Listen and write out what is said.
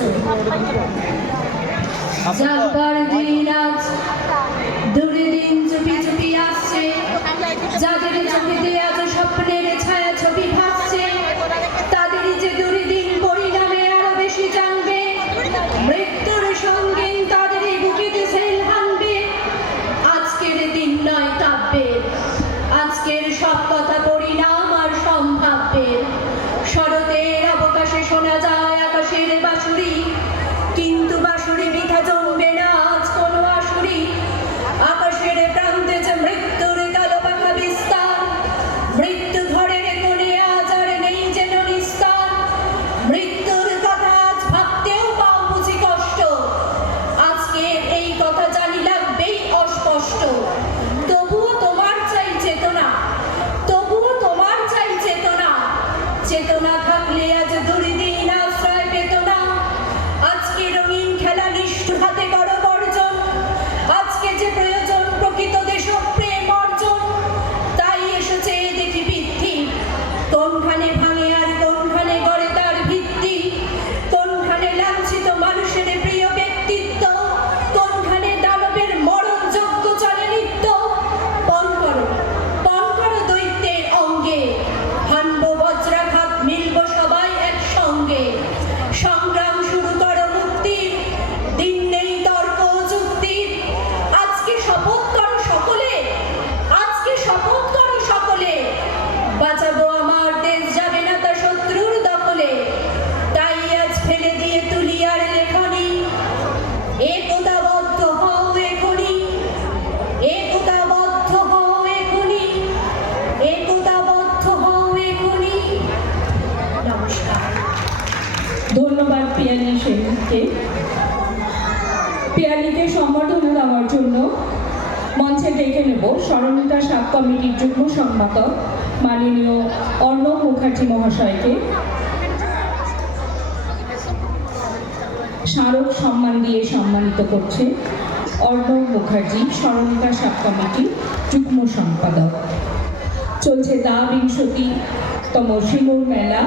আছো। জাগবার দিন আজ, দূরে দিন চুপি চুপি আসছে, যাদের চোখেতে আজ স্বপ্নের ছায়া ছবি ভাসছে, তাদেরই যে দূরে দিন পরিণামে আরো বেশি জানবে, মৃত্যুর সঙ্গে তাদেরই বুকেতে সেল হানবে। আজকের দিন নয় কাব্যের, আজকের সব কথা পরিণাম আর সম্ভাব্যের। শরতের অবকাশে শোনা যায় আকাশের বাঁশুরি, কিন্তু বাঁশুরি বৃথা জমবে না আজ কোনো আসুরি। আকাশের প্রান্তে যে মৃত্যুর কালো পাখা বিস্তার, মৃত্যু ঘরের কোণে আজ আর নেই যেন নিস্তার। মৃত্যুর কথা আজ ভাবতেও পাও বুঝি কষ্ট, আজকে এই কথা জানি লাগবেই অস্পষ্ট। তবুও তোমার চাই চেতনা, তবুও তোমার চাই চেতনা, চেতনা থাকলে আজ দুর্দিন আশ্রয় পেত না। আজকে রঙিন খেলা নিষ্ঠুর হাতে করো বর্জন, আজকে যে প্রয়োজন প্রকৃত দেশপ্রেম অর্জন। তাই এসেছে দেখি বৃদ্ধি, কোনখানে ভাঙে আর কোনখানে গড়ে তার ভিত্তি, কোনখানে লাঞ্ছিত মানুষের প্রিয় ব্যক্তিত্ব, কোনখানে দানবের মরণযোগ্য চলে নিত্য। পণ করো দৈত্যের অঙ্গে, হানব বজ্রাঘাত, মিলব সবাই একসঙ্গে। সংগ্রাম শুরু করো মুক্তির, দিন নেই তর্ক যুক্তির। আজকে শপথ করো সকলে, আজকে শপথ করো সকলে, বাঁচাবো আমার দেশ যাবে না তা শত্রুর দখলে। তাই আজ ফেলে দিয়ে তুলি আর লেখনি, একতাবদ্ধ হও এখনি, একতাবদ্ধ হও এখনি, একতাবদ্ধ হও এখনি। নমস্কার। ধন্যবাদ পিয়ালি সেনকে। পিয়ালিকে সম্বর্ধনা দেওয়ার জন্য মঞ্চে ডেকে নেব স্মরণিতা সাব কমিটির যুগ্ম সম্পাদক মাননীয় অর্ণব মুখার্জি মহাশয়কে। স্মারক সম্মান দিয়ে সম্মানিত করছে অর্ণব মুখার্জি, স্মরণিতা সাব কমিটির যুগ্ম সম্পাদক। চলছে দ্বাবিংশতিতম সিঙ্গুর মেলা।